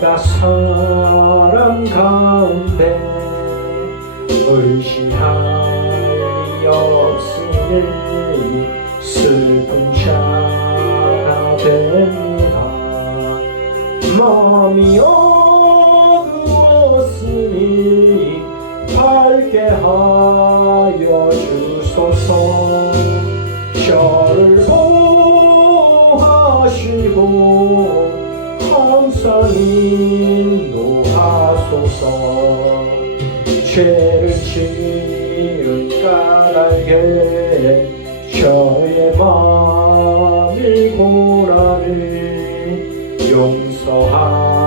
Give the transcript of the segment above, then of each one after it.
내가 사람 가운데 없으니 슬픈 자가 됩니다. 마음이 어두웠으니 밝게 하여 주소서 인도하소서 죄를 지은 까닭에 저의 마음이 고라니 용서하여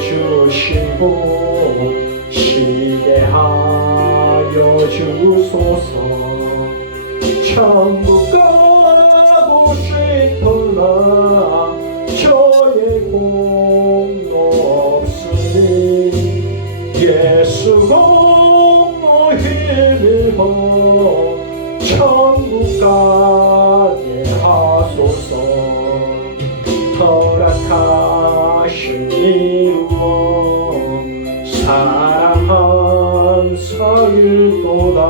주시고 쉬게 하여 주소서. 천국 천국 가게 하소서. 허락하신 이루어 사랑한 사일도다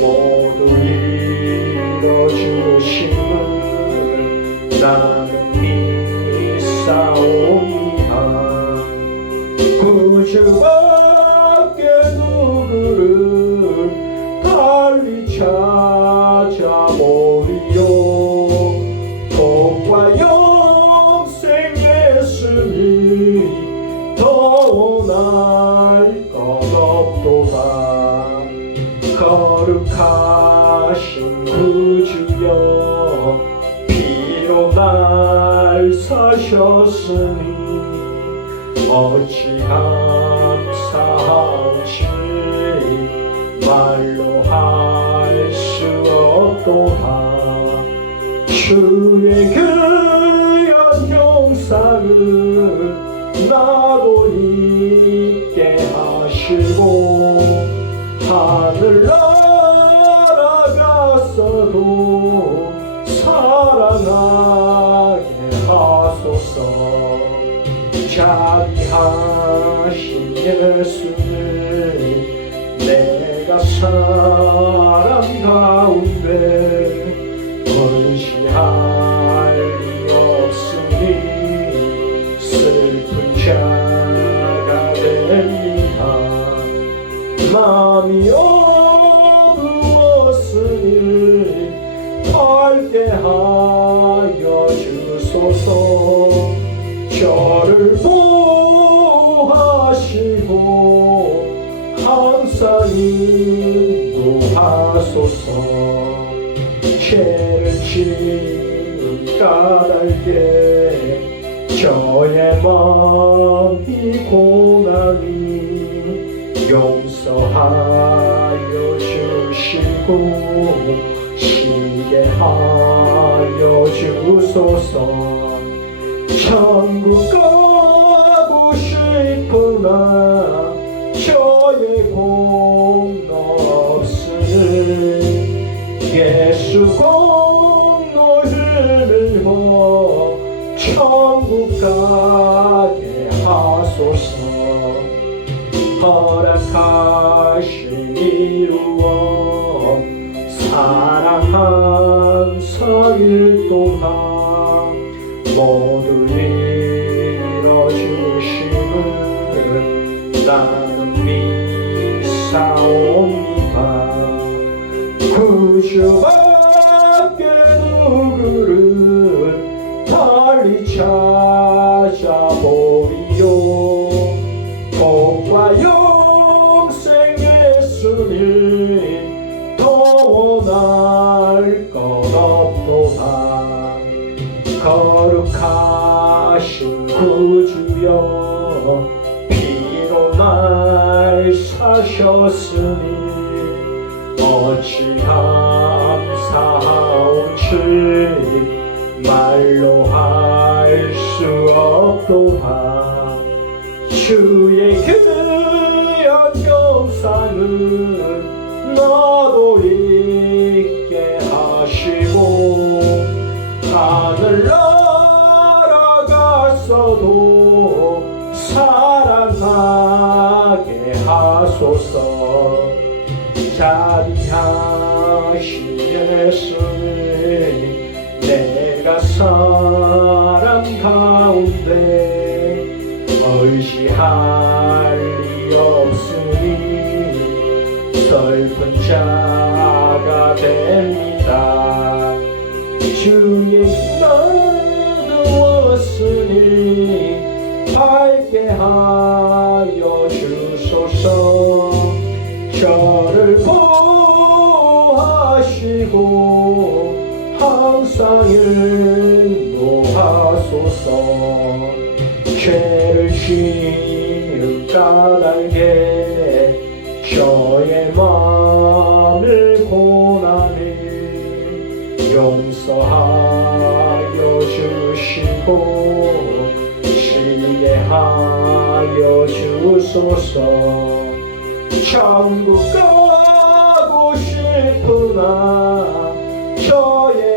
모두 이뤄주심을 나는 믿사옵니다. 구주밖 사셨으니 어찌 감사하지 말로 할 수 없도다. 주의 귀한 형상을 나도 있 하신 예수를 내가 사람 가운데 헌시할 리 없으니 슬픈 자가 됩니다 마음이 지은 까닭에 저의 마음이 고나니 용서하여 주시고 쉬게 하여 주소서. 천국 가고 싶으나 저의 공로 없으니 예수 공 가게 하소서. 허락하신 이루어 사랑한 서일 동안 모두 이뤄주심을 나는 믿사옵니다. 구주 날 사셨으니 어찌 감사하온지 말로 할 수 없도다. 주의 귀한 영상을 나도 있게 하시고 하늘 날 하소서. 자비하신 예수님 내가 사랑 가운데 의시할 리 없으니 슬픈 자가 됩니다. 주의 나두었으니 밝게 하여 주소서. 저를 보호하시고 항상 인도하소서. 죄를 지은 까닭에 저의 마음을 고난을 용서하여 주시고 쉬게 하여 주소서 천국 가고 싶으나. 저의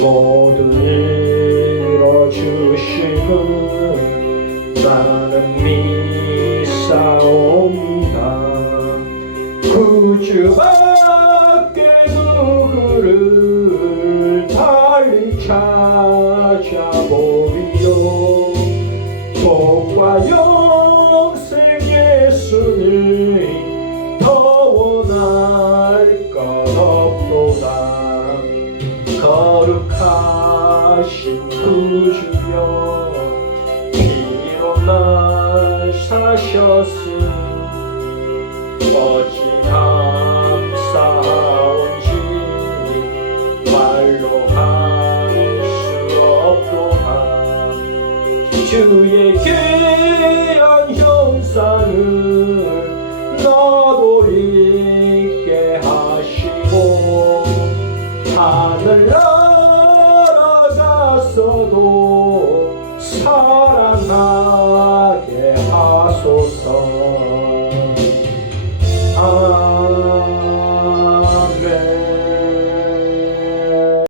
모두 이뤄주시는 나는 믿사옵니다. 구주밖에 누구를 달리 찾아보 거룩하신 구주여 피로 날 사셨으니 어찌 감사한지 말로 할 수 없도다. 주의